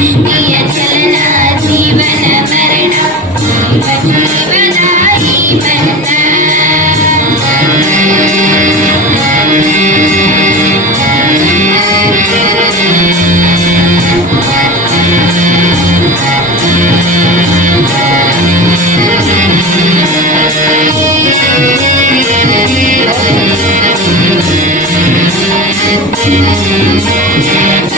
चलना जीवन मरण जीवन जीवना Thank you.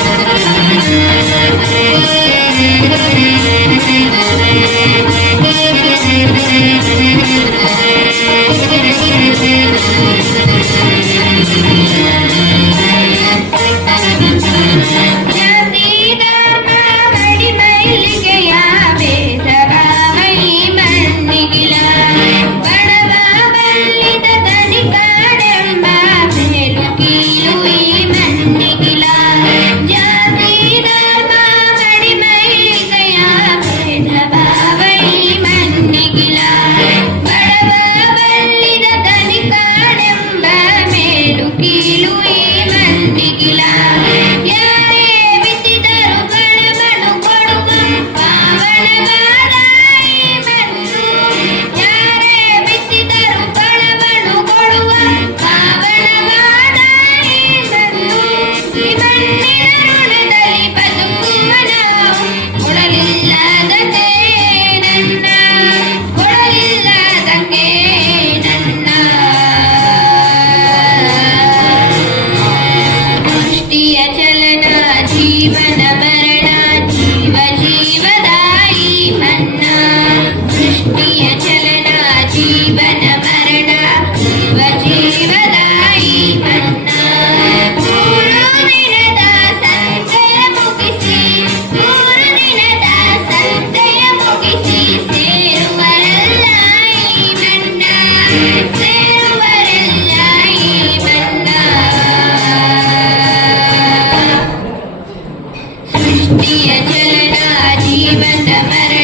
even never